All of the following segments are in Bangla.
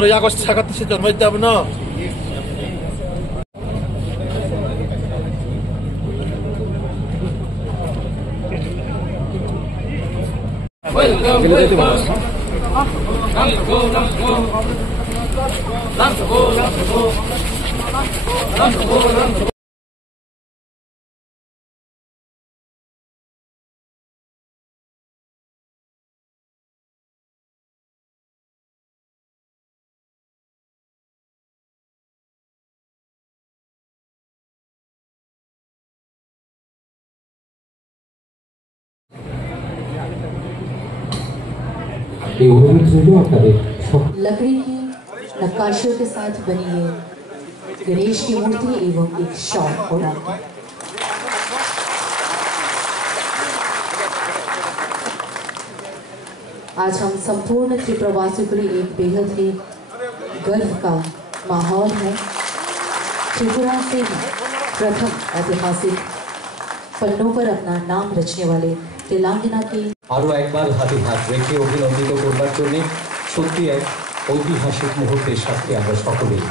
너는 야고 사갔다 시도 뭐 있다면 너 लकड़ी की नक्काशियों के साथ बनी ये गणेश की मूर्ति एवं एक शॉल हो रहा है। आज हम संपूर्ण त्रिप्रवासियों के लिए एक बेहद ही गर्व का माहौल है। त्रिपुरा से प्रथम ऐतिहासिक पन्नों पर अपना नाम रचने वाले तेलंगाना की আরো একবার হাতে হাত রেখে অভিনন্দিত করবার জন্য সত্যি এক ঐতিহাসিক মুহূর্তের সাথে আমরা সকলেই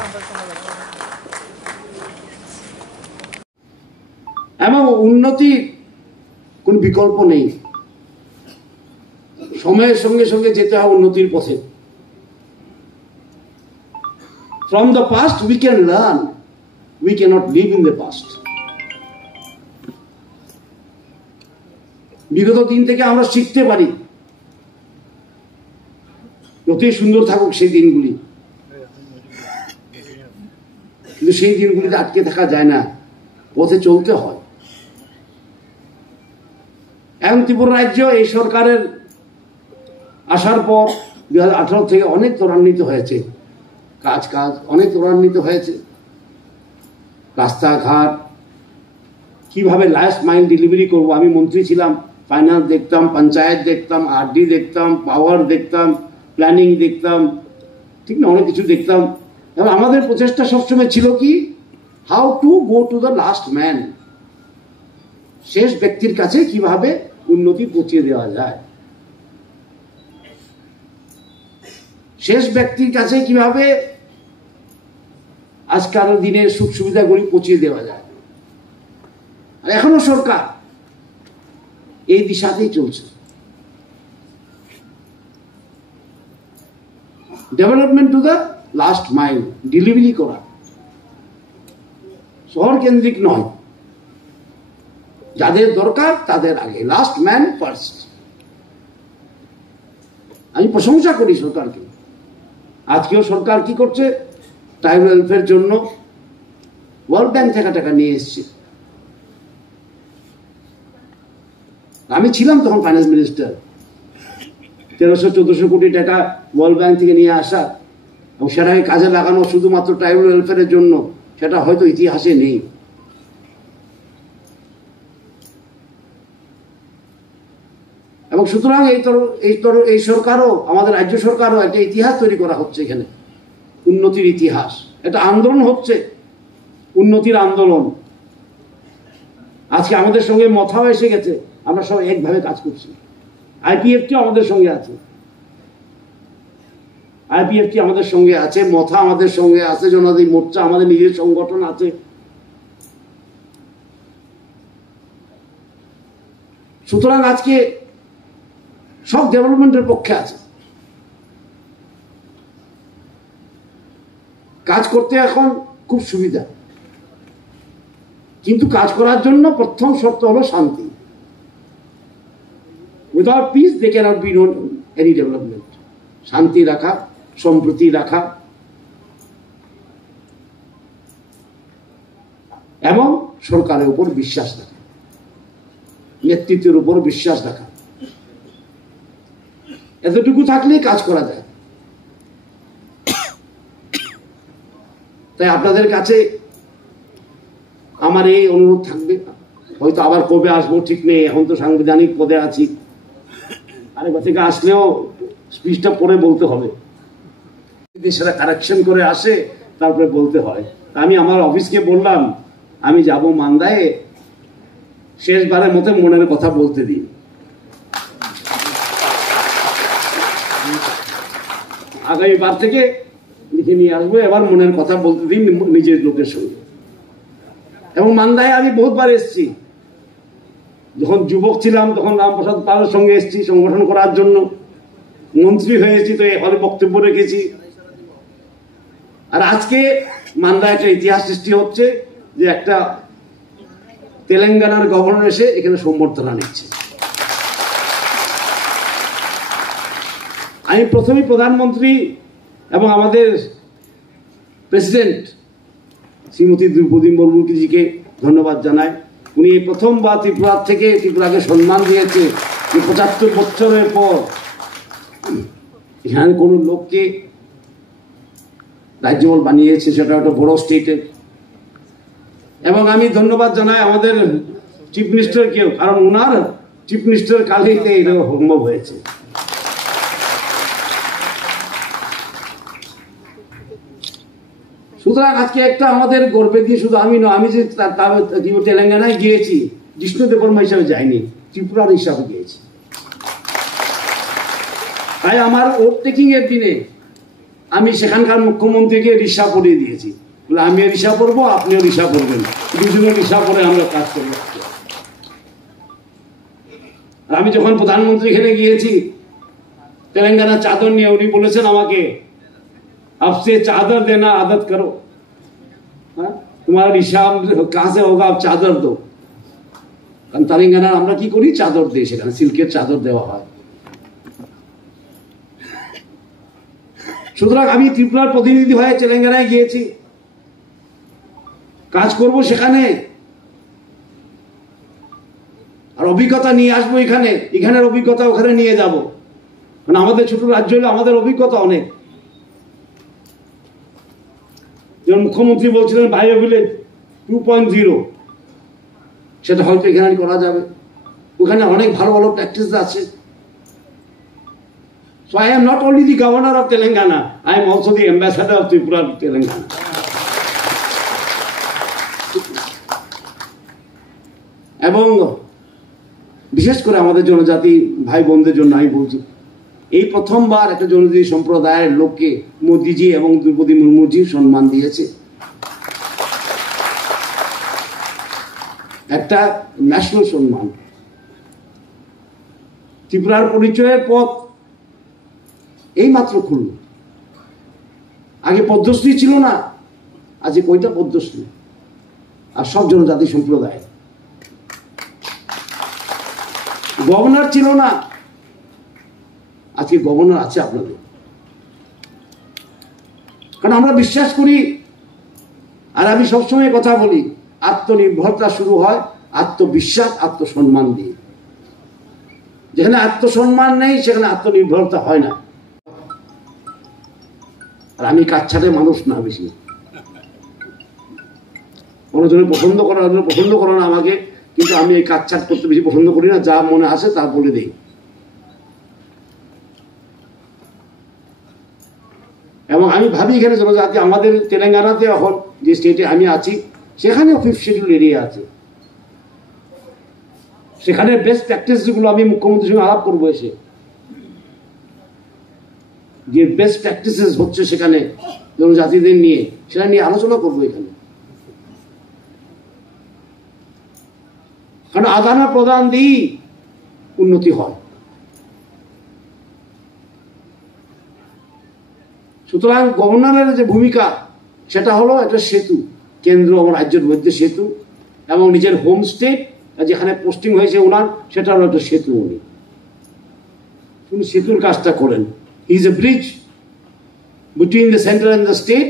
এবং উন্নতির কোন বিকল্প নেই। সময়ের সঙ্গে সঙ্গে যেতে হয় উন্নতির পথে। From the past we can learn, we cannot live in the past. বিগত দিন থেকে আমরা শিখতে পারি, যতই সুন্দর থাকুক সেই দিনগুলি, কিন্তু সেই দিনগুলিতে আটকে থাকা যায় না, পথে চলতে হয়। এবং ত্রিপুরা রাজ্য এই সরকারের আসার পর 2018 থেকে অনেক ত্বরান্বিত হয়েছে, কাজ অনেক ত্বরান্বিত হয়েছে। রাস্তাঘাট কিভাবে লাস্ট মাইল ডেলিভারি করব, আমি মন্ত্রী ছিলাম, ফাইন্যান্স দেখতাম, পঞ্চায়েত দেখতাম, আরডি দেখতাম, পাওয়ার দেখতাম, প্ল্যানিং দেখতাম, ঠিক না, অনেক কিছু দেখতাম। এবং আমাদের প্রচেষ্টা সবসময় ছিল কি, how to go to the last man, শেষ ব্যক্তির কাছে কিভাবে উন্নতি পৌঁছে দেওয়া যায়, শেষ ব্যক্তির কাছে কিভাবে আজকাল দিনের সুখ সুবিধাগুলি পৌঁছে দেওয়া যায়। আর এখনো সরকার এই দিশাতেই চলছে। Development to the last mile, delivery করা, শহর কেন্দ্রিক নয়, যাদের দরকার তাদের আগে, লাস্ট ম্যান ফার্স্ট। আমি প্রশংসা করি সরকারকে। আজকেও সরকার কি করছে, ট্রাইবাল ওয়েলফেয়ার জন্য ওয়ার্ল্ড ব্যাংক থেকে টাকা নিয়ে এসছে। আমি ছিলাম তখন ফাইন্যান্স মিনিস্টার, 1300-1400 কোটি টাকা ওয়ার্ল্ড ব্যাংক থেকে নিয়ে আসা এবং সেটাকে কাজে লাগানো শুধুমাত্র ট্রাইবাল ওয়েলফেয়ারের জন্য, সেটা হয়তো ইতিহাসে নেই। এবং সুতরাং এই সরকারও, আমাদের রাজ্য সরকারও একটা ইতিহাস তৈরি করা হচ্ছে এখানে, উন্নতির ইতিহাস। একটা আন্দোলন হচ্ছে, উন্নতির আন্দোলন। আজকে আমাদের সঙ্গে মথাও এসে গেছে, আমরা সব একভাবে কাজ করছি। আইপিএফটি আমাদের সঙ্গে আছে, আইপিএফটি আমাদের সঙ্গে আছে, মথা আমাদের সঙ্গে আছে, জনজাতি মোর্চা আমাদের নিজের সংগঠন আছে। সুতরাং আজকে সব ডেভেলপমেন্টের পক্ষে আছে। কাজ করতে এখন খুব সুবিধা, কিন্তু কাজ করার জন্য প্রথম শর্ত হলো শান্তি। Without peace they cannot be no any development. শান্তি রাখা, সম্প্রীতি রাখা এবং সরকারের উপর বিশ্বাস রাখা, নেতৃত্বের উপর বিশ্বাস রাখা, এতটুকু থাকলেই কাজ করা যায়। তাই আপনাদের কাছে আমার এই অনুরোধ থাকবে, হয়তো আবার কবে আসবো ঠিক নেই, এখন তো সাংবিধানিক পদে আছি, আরেকবার থেকে আসলেও স্পিচটা পরে বলতে হবে, সেটা কারেকশন করে আসে তারপরে বলতে হয়। আমি আমার অফিসকে বললাম আমি যাব মান্দায়, শেষবারের মতো মনের কথা বলতে দিই। আগামীবার থেকে লিখে নিয়ে আসবো, এবার মনের কথা বলতে দিন নিজের লোকের সঙ্গে। এবং মান্দায় আমি বহুতবার এসেছি, যখন যুবক ছিলাম তখন রামপ্রসাদ পালের সঙ্গে এসেছি সংগঠন করার জন্য, মন্ত্রী হয়েছি তো এভাবে বক্তব্য রেখেছি। আর আজকে মান্দায় একটা ইতিহাস সৃষ্টি হচ্ছে যে একটা তেলেঙ্গানার গভর্নর এসে এখানে সম্বর্ধনা নিচ্ছে। আমি প্রথমেই প্রধানমন্ত্রী এবং আমাদের প্রেসিডেন্ট শ্রীমতী দ্রৌপদী মুর্মুজিকে ধন্যবাদ জানাই। উনি এই প্রথমবার ত্রিপুরা থেকে ত্রিপুরাকে সম্মান দিয়েছে যে ৭৫ বছরের পর এখানে কোনো লোককে রাজ্যপাল বানিয়েছে, সেটা একটা বড় স্টেটের। এবং আমি ধন্যবাদ জানাই আমাদের চিফ মিনিস্টারকেও, কারণ ওনার চিফ মিনিস্টার কালেইতে এটা সম্ভব হয়েছে। সুতরাং আজকে একটা আমাদের গর্বে দিয়ে শুধু আমি নয়, আমি যে তেলেঙ্গানায় গিয়েছি জিষ্ণু দেববর্মা হিসাবে যাইনি, ত্রিপুরার হিসাবে গিয়েছি। তাই আমার ওভারটেকিং এর দিনে আমি সেখানকার মুখ্যমন্ত্রীকে রিক্সা পরিয়ে দিয়েছি, বলে আমিও রিক্সা পরবো, আপনিও রিক্সা পরবেন, দুজনে রিক্সা পরে আমরা কাজ করবো। আর আমি যখন প্রধানমন্ত্রী এখানে গিয়েছি তেলেঙ্গানার চাদর নিয়ে, উনি বলেছেন আমাকে आपसे चादर देना आदत करो, तुम्हारा हिसाब कहां से होगा, आप चादर दो। কারণ তেলেঙ্গানার আমরা কি করি, চাদর দিই, সেখানে সিল্কের চাদর দেওয়া হয়। সুতরাং আমি ত্রিপুরার প্রতিনিধি হয়ে তেলেঙ্গানায় গিয়েছি, কাজ করব সেখানে, আর অভিজ্ঞতা নিয়ে আসবো এখানে, এখানের অভিজ্ঞতা ওখানে নিয়ে যাব। কারণ আমাদের ছোট রাজ্য হলে আমাদের অভিজ্ঞতা অনেক। যেমন মুখ্যমন্ত্রী বলছিলেন বায়ো ভিলেজ 2.0, সেটা হয়তো এখানে করা যাবে, ওখানে অনেক ভালো ভালো প্র্যাকটিস আছে। So I am not only the governor of Telangana, I am also the ambassador of Tripura to Telangana. এবং বিশেষ করে আমাদের জনজাতি ভাই বোনদের জন্য আমি বলছি, এই প্রথমবার একটা জনজাতি সম্প্রদায়ের লোককে মোদিজি এবং দ্রৌপদী মুর্মুজি সম্মান দিয়েছে। একটা ন্যাশনাল সম্মান। ত্রিপুরার পরিচয়ের পথ এই মাত্র খুলল। আগে পদ্মশ্রী ছিল না, আজকে কয়টা পদ্মশ্রী, আর সব জনজাতি সম্প্রদায়। গভর্নর ছিল না, আজকে গভর্নর আছে আপনাদের। কারণ আমরা বিশ্বাস করি, আর আমি সবসময় কথা বলি, আত্মনির্ভরতা শুরু হয় আত্মবিশ্বাস আত্মসম্মান দিয়ে। যেখানে আত্মসম্মান নেই সেখানে আত্মনির্ভরতা হয় না। আর আমি কাচ্ছাটে মানুষ না বেশি, অন্যজনে পছন্দ করে, অন্যজনে পছন্দ করে না আমাকে, কিন্তু আমি এই কাচ্ছাট করতে বেশি পছন্দ করি না, যা মনে আসে তা বলে দিই। এবং আমি ভাবি এখানে জনজাতি, আমাদের তেলেঙ্গানাতে এখন যে স্টেটে আমি আছি সেখানেও 5th শিডিউল এরিয়া আছে, সেখানে বেস্ট প্র্যাকটিস যেগুলো আমি মুখ্যমন্ত্রীর সঙ্গে আলাপ করবো, এসে যে বেস্ট প্র্যাকটিসেস হচ্ছে সেখানে জনজাতিদের নিয়ে, সেটা নিয়ে আলোচনা করবো এখানে। কারণ আদান প্রদান দিয়েই উন্নতি হয়। সুতরাং গভর্নরের যে ভূমিকা সেটা হলো একটা সেতু, কেন্দ্র এবং রাজ্যের মধ্যে সেতু, এবং নিজের হোম স্টেট যেখানে পোস্টিং হয়েছে ওনার সেটা হলো একটা সেতু। উনি সেতুর কাজটা করেন। He is a bridge between the centre and the state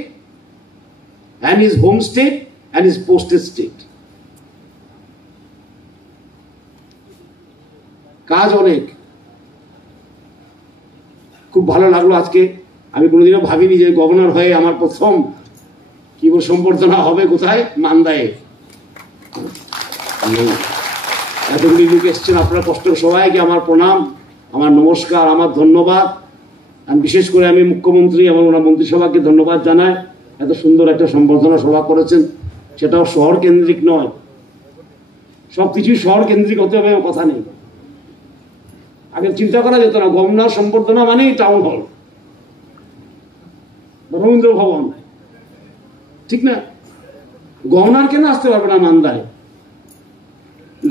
and his home state and his posted state. কাজ অনেক। খুব ভালো লাগলো আজকে। আমি কোনোদিনও ভাবিনি যে গভর্নর হয়ে আমার প্রথম কি বল সম্বর্ধনা হবে কোথায়, মান্দায়। এতগুলি লোক এসছেন, আপনারা কষ্ট, সবাইকে আমার প্রণাম, আমার নমস্কার, আমার ধন্যবাদ। আমি বিশেষ করে আমি মুখ্যমন্ত্রী এবং ওনার মন্ত্রিসভাকে ধন্যবাদ জানাই। এত সুন্দর একটা সম্বর্ধনা সভা করেছেন, সেটাও শহর কেন্দ্রিক নয়। সবকিছুই শহর কেন্দ্রিক হতে হবে কথা নেই। আগে চিন্তা করা যেত না, গভর্নর সম্বর্ধনা মানেই টাউন হল। রবীন্দ্র ভবন, ঠিক না? গভর্নর কেন আসতে পারবে না মান্দায়?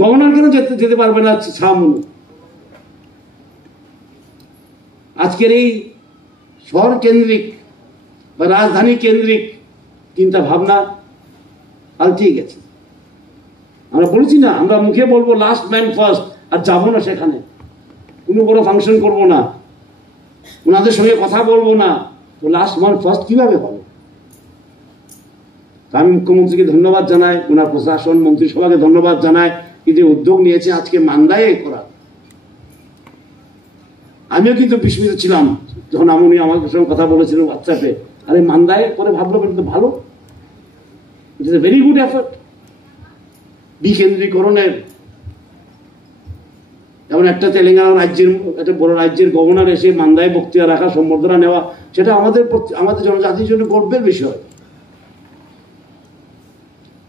গভর্নর কেন যেতে পারবে না ছামনু? আজকের এই শহর কেন্দ্রিক বা রাজধানী কেন্দ্রিক চিন্তা ভাবনা পাল্টিয়ে গেছে। আমরা বলছি না, আমরা মুখে বলবো লাস্ট ম্যান ফার্স্ট, আর যাবো না সেখানে, কোনো বড় ফাংশন করবো না, ওনাদের সঙ্গে কথা বলবো না, তো লাস্ট ম্যান ফার্স্ট কিভাবে হবে? আমি মুখ্যমন্ত্রীকে ধন্যবাদ জানাই, ওনার প্রশাসন মন্ত্রিসভাকে ধন্যবাদ জানাই, কিন্তু উদ্যোগ নিয়েছে আজকে মান্দায় করা। আমিও কিন্তু বিস্মিত ছিলাম যখন উনি আমার সঙ্গে কথা বলেছিলেন হোয়াটসঅ্যাপে, আরে মান্দায় করে ভাবলো কিন্তু ভালো, it is a very good effort বিকেন্দ্রীকরণের। যেমন একটা তেলেঙ্গানা রাজ্যের, একটা বড় রাজ্যের গভর্নর এসে মান্দায় বক্তৃতা রাখা, সম্বর্ধনা নেওয়া, সেটা আমাদের জনজাতির জন্য গর্বের বিষয়।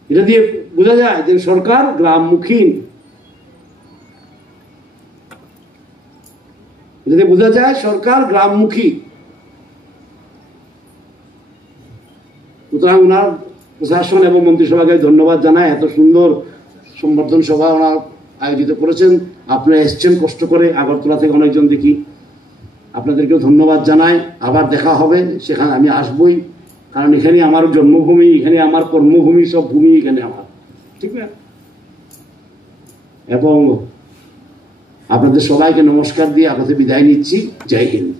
এটা দিয়ে বোঝা যায় যে সরকার গ্রামমুখী, এটা দিয়ে বোঝা যায় সরকার গ্রামমুখী। সুতরাং ওনার প্রশাসন এবং মন্ত্রিসভাকে ধন্যবাদ জানায়, এত সুন্দর সম্বর্ধন সভা ওনার আয়োজিত করেছেন। আপনারা এসছেন কষ্ট করে, আগরতলা থেকে অনেকজন দেখি, আপনাদেরকেও ধন্যবাদ জানাই। আবার দেখা হবে, সেখানে আমি আসবই, কারণ এখানে আমার জন্মভূমি, এখানে আমার কর্মভূমি, সব ভূমি এখানে আমার, ঠিক না? এবং আপনাদের সবাইকে নমস্কার দিয়ে আপনাদের বিদায় নিচ্ছি। জয় হিন্দ।